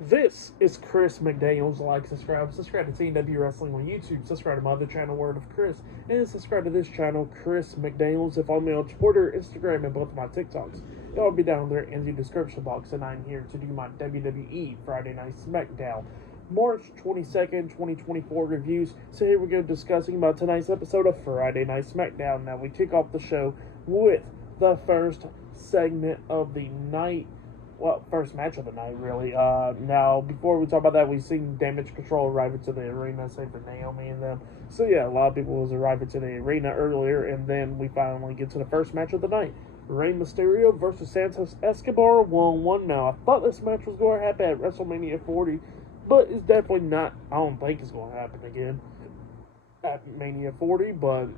This is Chris McDaniels. Like, subscribe to TNW Wrestling on YouTube, subscribe to my other channel, Word of Chris, and subscribe to this channel, Chris McDaniels. And follow me on Twitter, Instagram, and both of my TikToks. It'll be down there in the description box, and I'm here to do my WWE Friday Night SmackDown March 22nd, 2024 reviews. So here we go, discussing about tonight's episode of Friday Night SmackDown. Now we kick off the show with the first segment of the night. Well, first match of the night, really. Now, before we talk about that, we've seen Damage Control arriving to the arena, same for Naomi and them. So, yeah, a lot of people was arriving to the arena earlier, and then we finally get to the first match of the night. Rey Mysterio versus Santos Escobar, 1-1. Now, I thought this match was going to happen at WrestleMania 40, but it's definitely not. I don't think it's going to happen again at Mania 40, but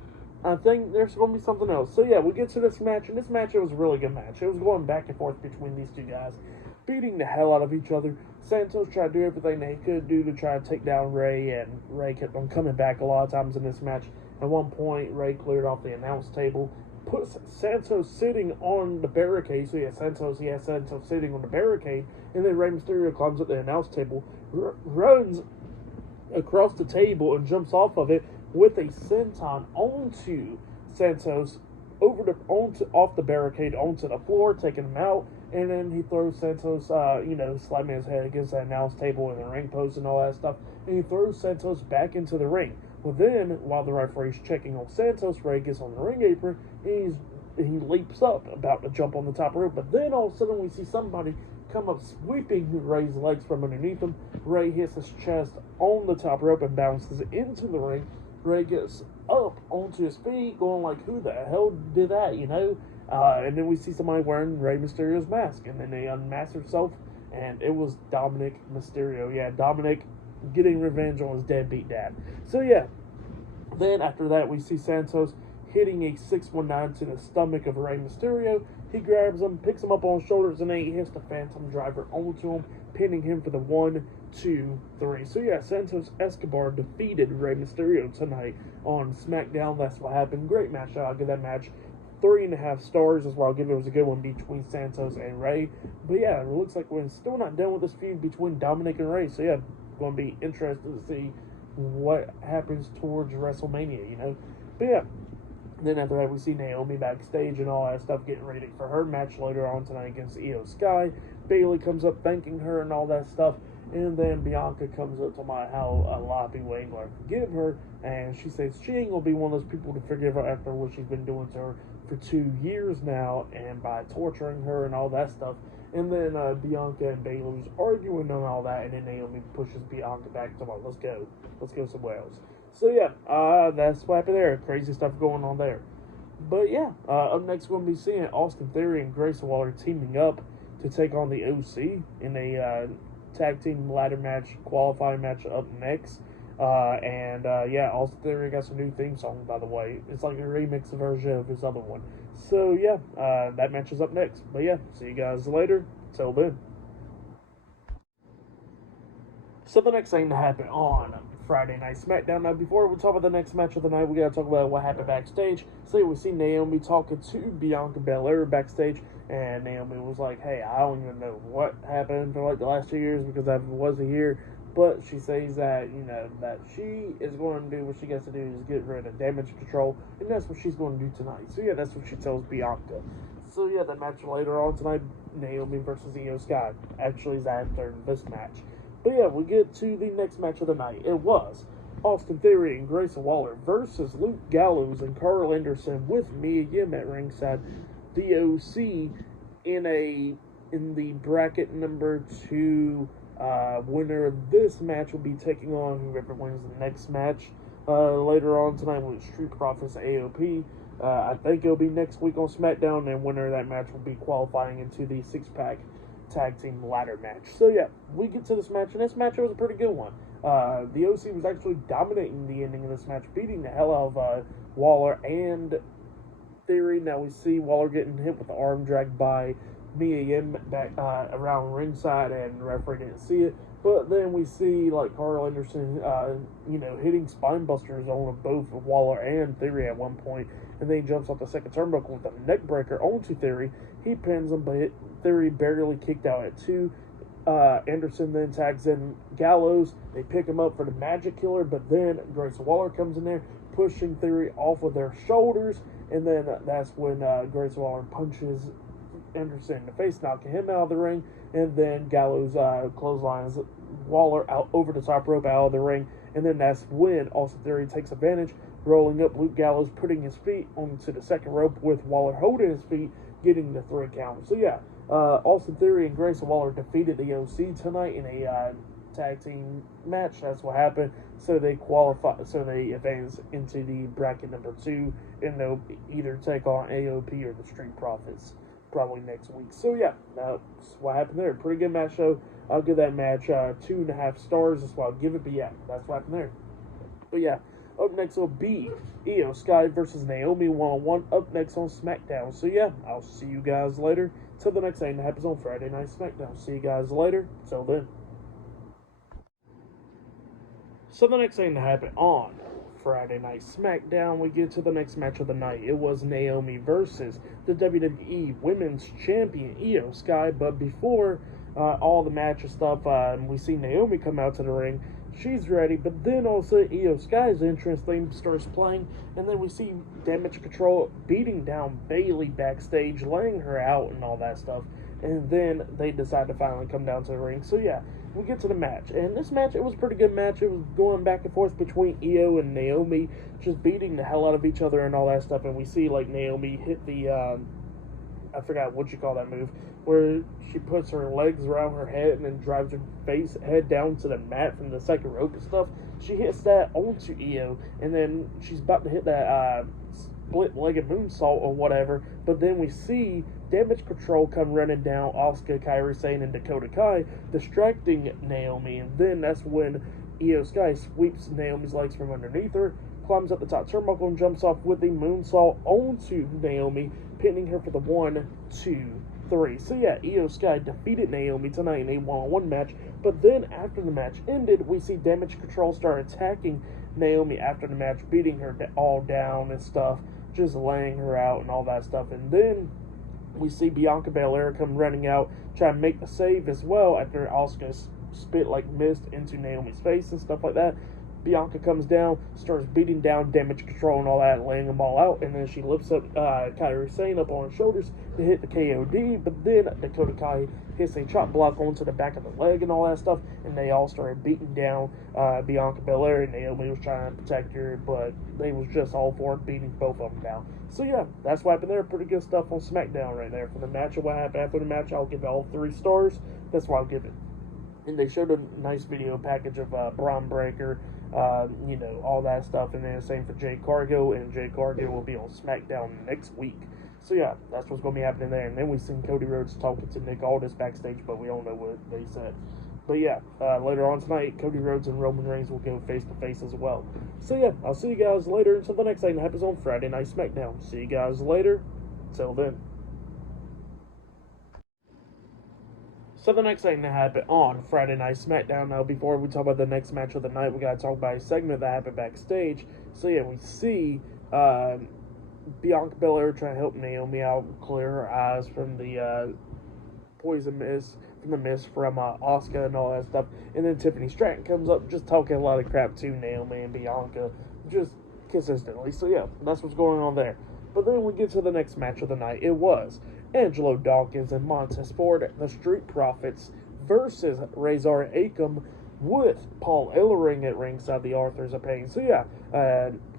I think there's going to be something else. So, yeah, we get to this match, and this match, it was a really good match. It was going back and forth between these two guys, beating the hell out of each other. Santos tried to do everything that he could do to try to take down Rey, and Rey kept on coming back a lot of times in this match. At one point, Rey cleared off the announce table, puts Santos sitting on the barricade. So, yeah, Santos sitting on the barricade, and then Rey Mysterio climbs up the announce table, runs across the table, and jumps off of it with a senton onto Santos, off the barricade onto the floor, taking him out, and then he throws Santos, slamming his head against the announce table and the ring post and all that stuff, and he throws Santos back into the ring. Well, then, while the referee's checking on Santos, Rey gets on the ring apron, and he leaps up, about to jump on the top rope, but then all of a sudden we see somebody come up sweeping Rey's legs from underneath him. Rey hits his chest on the top rope and bounces into the ring. Rey gets up onto his feet, going like, who the hell did that, and then we see somebody wearing Rey Mysterio's mask, and then they unmask herself, and it was Dominic Mysterio. Yeah, Dominic getting revenge on his deadbeat dad. So, yeah, then after that, we see Santos hitting a 619 to the stomach of Rey Mysterio. He grabs him, picks him up on his shoulders, and then he hits the Phantom Driver onto him, pinning him for the 1, 2, 3. So, yeah, Santos Escobar defeated Rey Mysterio tonight on SmackDown. That's what happened. Great match. I'll give that match 3.5 stars. That's why I'll give it. It was a good one between Santos and Rey. But, yeah, it looks like we're still not done with this feud between Dominic and Rey. So, yeah, going to be interested to see what happens towards WrestleMania, But, yeah. Then after that, we see Naomi backstage and all that stuff, getting ready for her match later on tonight against Io Sky. Bayley comes up thanking her and all that stuff. And then Bianca comes up to how a lot of people ain't going to forgive her. And she says she ain't going to be one of those people to forgive her after what she's been doing to her for 2 years now, and by torturing her and all that stuff. And then Bianca and Bayley's arguing and all that. And then Naomi pushes Bianca back to, let's go somewhere else. So, yeah, that's what happened there. Crazy stuff going on there. But, yeah, up next we're going to be seeing Austin Theory and Grayson Waller teaming up to take on the OC in a tag team ladder match, qualifying match up next. Yeah, Austin Theory got some new theme song, by the way. It's like a remix version of his other one. So, yeah, that match is up next. But, yeah, see you guys later. Till then. So the next thing to happen on Friday Night SmackDown. Now, before we talk about the next match of the night, we gotta talk about what happened backstage. So we see Naomi talking to Bianca Belair backstage, and Naomi was like, "Hey, I don't even know what happened for like the last 2 years because I wasn't here." But she says that that she is going to do what she gets to do is get rid of Damage Control, and that's what she's going to do tonight. So yeah, that's what she tells Bianca. So yeah, the match later on tonight, Naomi versus Io Sky, actually is after this match. But yeah, we get to the next match of the night. It was Austin Theory and Grayson Waller versus Luke Gallows and Carl Anderson with Mia Yim at ringside. The OC in the bracket number 2 winner of this match will be taking on whoever wins the next match later on tonight with Street Profits AOP. I think it'll be next week on SmackDown, and winner of that match will be qualifying into the 6-pack tag team ladder match. So yeah, we get to this match, and this match was a pretty good one. The OC was actually dominating the ending of this match, beating the hell out of Waller and Theory. Now we see Waller getting hit with the arm drag by Mia Yim back around ringside, and the referee didn't see it. But then we see like Carl Anderson, hitting spine busters on both Waller and Theory at one point, and then he jumps off the second turnbuckle with a neck breaker onto Theory. He pins him, but Theory barely kicked out at 2. Anderson then tags in Gallows. They pick him up for the Magic Killer, but then Grace Waller comes in there, pushing Theory off of their shoulders, and then that's when Grace Waller punches Anderson in the face, knocking him out of the ring, and then Gallows clotheslines Waller out over the top rope out of the ring, and then that's when Austin Theory takes advantage, rolling up Luke Gallows, putting his feet onto the second rope with Waller holding his feet, getting the 3 count. So yeah, Austin Theory and Grayson Waller defeated the OC tonight in a tag team match. That's what happened. So they qualify. So they advance into the bracket number 2, and they'll either take on AOP or the Street Profits probably next week. So yeah, that's what happened there. Pretty good match though. I'll give that match 2.5 stars. That's what I'll give it. But yeah, that's what happened there. But yeah, up next will be Io Sky versus Naomi 1-on-1. Up next on SmackDown. So yeah, I'll see you guys later. Till the next thing that happens on Friday Night SmackDown. See you guys later. Till then. So the next thing to happen on Friday Night SmackDown, we get to the next match of the night. It was Naomi versus the WWE Women's Champion Io Sky. But before all the match and stuff, we see Naomi come out to the ring. She's ready, but then all of a sudden Io Sky's entrance theme starts playing, and then we see Damage Control beating down Bayley backstage, laying her out and all that stuff. And then they decide to finally come down to the ring. So yeah, we get to the match. And this match, it was a pretty good match. It was going back and forth between Io and Naomi, just beating the hell out of each other and all that stuff. And we see, like, Naomi hit the, I forgot what you call that move, where she puts her legs around her head and then drives her head down to the mat from the second rope and stuff. She hits that onto Io, and then she's about to hit that split-legged moonsault or whatever. But then we see Damage Control come running down, Asuka, Kairi Sane, and Dakota Kai, distracting Naomi. And then that's when Io Sky sweeps Naomi's legs from underneath her, climbs up the top turnbuckle, and jumps off with the moonsault onto Naomi, pinning her for the 1, 2, 3. So yeah, Io Sky defeated Naomi tonight in a 1-on-1 match. But then after the match ended, we see Damage Control start attacking Naomi after the match, beating her all down and stuff, just laying her out and all that stuff. And then we see Bianca Belair come running out, trying to make the save as well after Asuka spit like mist into Naomi's face and stuff like that. Bianca comes down, starts beating down Damage Control and all that, laying them all out, and then she lifts up Kairi Sane up on her shoulders to hit the KOD, but then Dakota Kai hits a chop block onto the back of the leg and all that stuff, and they all started beating down Bianca Belair, and Naomi was trying to protect her, but they was just all for it, beating both of them down. So yeah, that's what happened there. Pretty good stuff on SmackDown right there. For the match and what happened after the match, I'll give it all 3 stars. That's what I'll give it. And they showed a nice video package of Braun Breaker, all that stuff. And then same for Jade Cargill, and Jade Cargill will be on SmackDown next week. So yeah, that's what's going to be happening there. And then we seen Cody Rhodes talking to Nick Aldis backstage, but we don't know what they said. But yeah, later on tonight, Cody Rhodes and Roman Reigns will go face-to-face as well. So yeah, I'll see you guys later until the next thing that happens on Friday Night SmackDown. See you guys later. Till then. So the next thing that happened on Friday Night SmackDown, now before we talk about the next match of the night, we got to talk about a segment that happened backstage. So yeah, we see Bianca Belair trying to help Naomi out, clear her eyes from the poison mist, from Asuka and all that stuff. And then Tiffany Stratton comes up just talking a lot of crap to Naomi and Bianca, just consistently. So yeah, that's what's going on there. But then we get to the next match of the night. It was Angelo Dawkins and Montez Ford, the Street Profits, versus Razor Akam with Paul Ellering at ringside, the Authors of Pain. So yeah,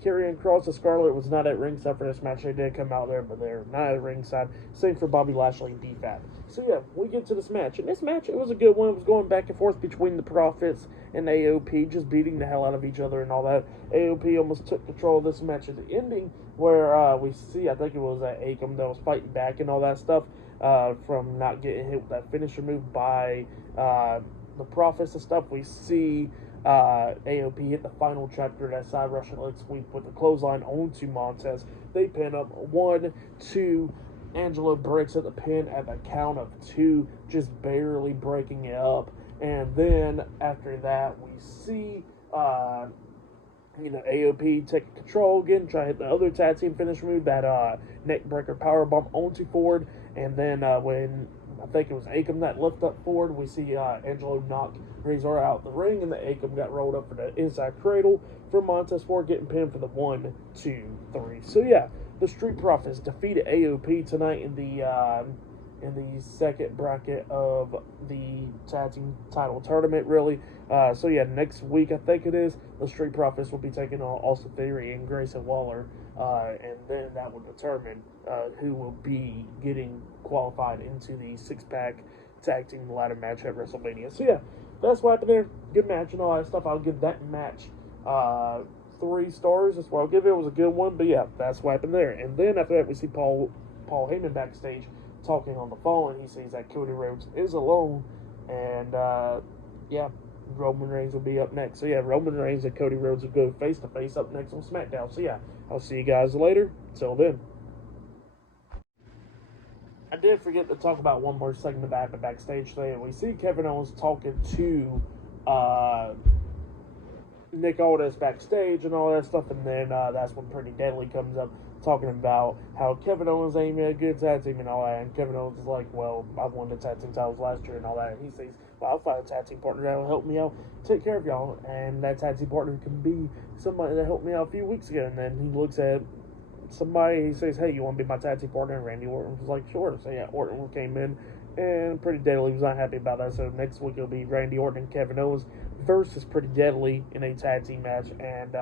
Karrion Kross and Scarlett was not at ringside for this match. They did come out there, but they're not at ringside. Same for Bobby Lashley and D-Fat. So yeah, we get to this match. And this match, it was a good one. It was going back and forth between the Profits and AOP, just beating the hell out of each other and all that. AOP almost took control of this match at the ending, where we see, I think it was Akam that was fighting back and all that stuff, from not getting hit with that finisher move by the Profits and stuff. We see AOP hit the final chapter, that side Russian leg sweep with the clothesline onto Montez. They pin up 1, 2. Angelo breaks at the pin at the count of 2, just barely breaking it up. And then after that, we see AOP taking control again, try to hit the other tag team finish move, that neck breaker powerbomb onto Ford. And then when I think it was Akam that lifted up forward. We see Angelo knock Razor out the ring, and the Akam got rolled up for the inside cradle for Montez Ford, getting pinned for the 1, 2, 3. So yeah, the Street Profits defeated AOP tonight in the second bracket of the tag team title tournament, really. So yeah, next week I think it is, the Street Profits will be taking on Austin Theory and Grayson Waller, and then that will determine who will be getting qualified into the six-pack tag team ladder match at WrestleMania. So yeah, that's what happened there. Good match and all that stuff. I'll give that match 3 stars. That's what I'll give it. It was a good one, but yeah, that's what happened there. And then after that, we see Paul Heyman backstage talking on the phone, and he says that Cody Rhodes is alone, and yeah, Roman Reigns will be up next. So yeah, Roman Reigns and Cody Rhodes will go face to face up next on SmackDown. So yeah, I'll see you guys later. Till then. I did forget to talk about one more segment that happened backstage today. We see Kevin Owens talking to Nick Aldis backstage and all that stuff, and then that's when Pretty Deadly comes up talking about how Kevin Owens ain't a good tag team and all that, and Kevin Owens is like, well, I won the tag team titles last year and all that, and he says, well, I'll find a tag team partner that'll help me out, take care of y'all, and that tag team partner can be somebody that helped me out a few weeks ago. And then he looks at somebody, he says, hey, you want to be my tag team partner? And Randy Orton was like, sure. So yeah, Orton came in, and Pretty Deadly was not happy about that. So next week it'll be Randy Orton and Kevin Owens versus Pretty Deadly in a tag team match. And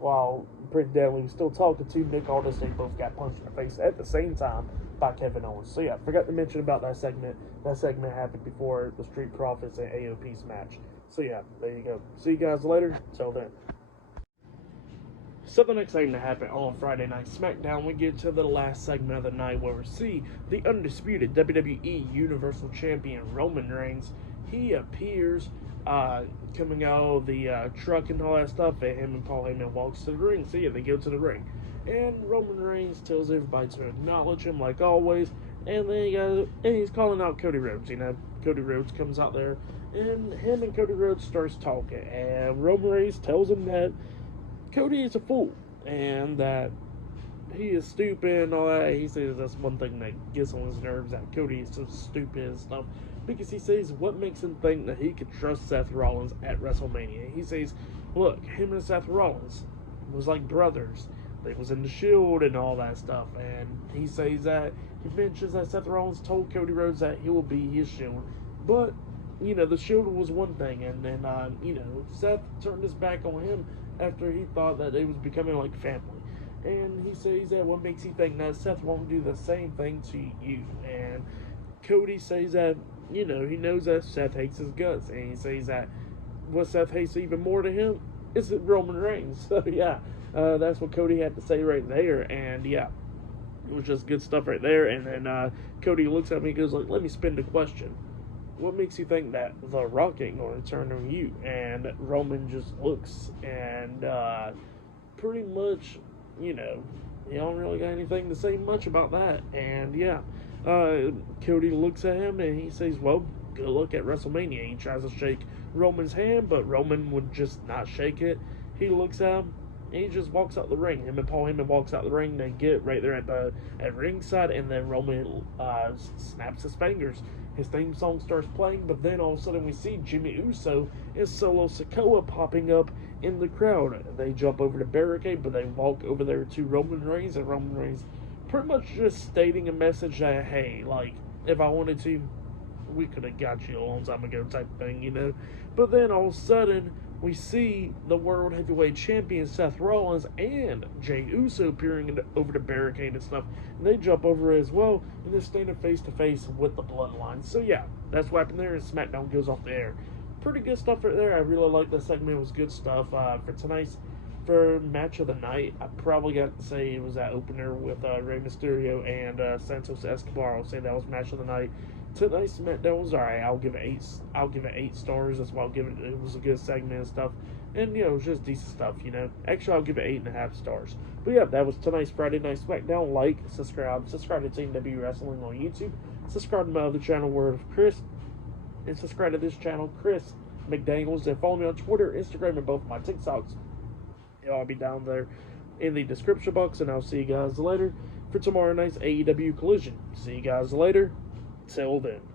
while Pretty Deadly was still talking to Nick Aldis, they both got punched in the face at the same time by Kevin Owens. So yeah, forgot to mention about that segment. That segment happened before the Street Profits and AOP's match. So yeah, there you go. See you guys later. Till then. So the next thing to happen on Friday Night SmackDown, we get to the last segment of the night where we see the undisputed WWE Universal Champion Roman Reigns. He appears coming out of the truck and all that stuff, and him and Paul Heyman walks to the ring. So yeah, they go to the ring, and Roman Reigns tells everybody to acknowledge him like always, and then he's calling out Cody Rhodes. You know, Cody Rhodes comes out there, and him and Cody Rhodes starts talking, and Roman Reigns tells him that Cody is a fool, and that he is stupid and all that. He says that's one thing that gets on his nerves, that Cody is so stupid and stuff, because he says what makes him think that he could trust Seth Rollins at WrestleMania. He says, look, him and Seth Rollins was like brothers. They was in the Shield and all that stuff, and he says that, he mentions that Seth Rollins told Cody Rhodes that he will be his Shield, but you know, the Shield was one thing, and then Seth turned his back on him after he thought that they was becoming like family. And he says that what makes you think that Seth won't do the same thing to you. And Cody says that, you know, he knows that Seth hates his guts. And he says that what Seth hates even more to him is Roman Reigns. So yeah, that's what Cody had to say right there. And yeah, it was just good stuff right there. And then Cody looks at me and goes like, let me spin the question. What makes you think that The Rock ain't going to turn on you? And Roman just looks and pretty much, you know, he don't really got anything to say much about that. And yeah, Cody looks at him and he says, well, good luck at WrestleMania. He tries to shake Roman's hand, but Roman would just not shake it. He looks at him and he just walks out the ring. Him and Paul Heyman walks out the ring. They get right there at ringside, and then Roman snaps his fingers. His theme song starts playing, but then all of a sudden we see Jimmy Uso and Solo Sikoa popping up in the crowd. They jump over the barricade, but they walk over there to Roman Reigns, and Roman Reigns pretty much just stating a message that, hey, like, if I wanted to, we could have got you a long time ago type thing, you know. But then all of a sudden, we see the World Heavyweight Champion Seth Rollins and Jey Uso appearing over the barricade and stuff. And they jump over as well, and they're standing face to face with the Bloodline. So yeah, that's what happened there, and SmackDown goes off the air. Pretty good stuff right there. I really like the segment. It was good stuff. For match of the night, I probably got to say it was that opener with Rey Mysterio and Santos Escobar. I'll say that was match of the night. Tonight's SmackDown was alright. I'll give it 8 stars. That's why I'll give it. It was a good segment and stuff, and you know, it was just decent stuff. You know, actually, I'll give it 8.5 stars. But yeah, that was tonight's Friday Night SmackDown. Like, subscribe to Team W Wrestling on YouTube. Subscribe to my other channel, Word of Chris, and subscribe to this channel, Chris McDaniels, and follow me on Twitter, Instagram, and both of my TikToks. I'll be down there in the description box, and I'll see you guys later for tomorrow night's AEW Collision. See you guys later. Till then.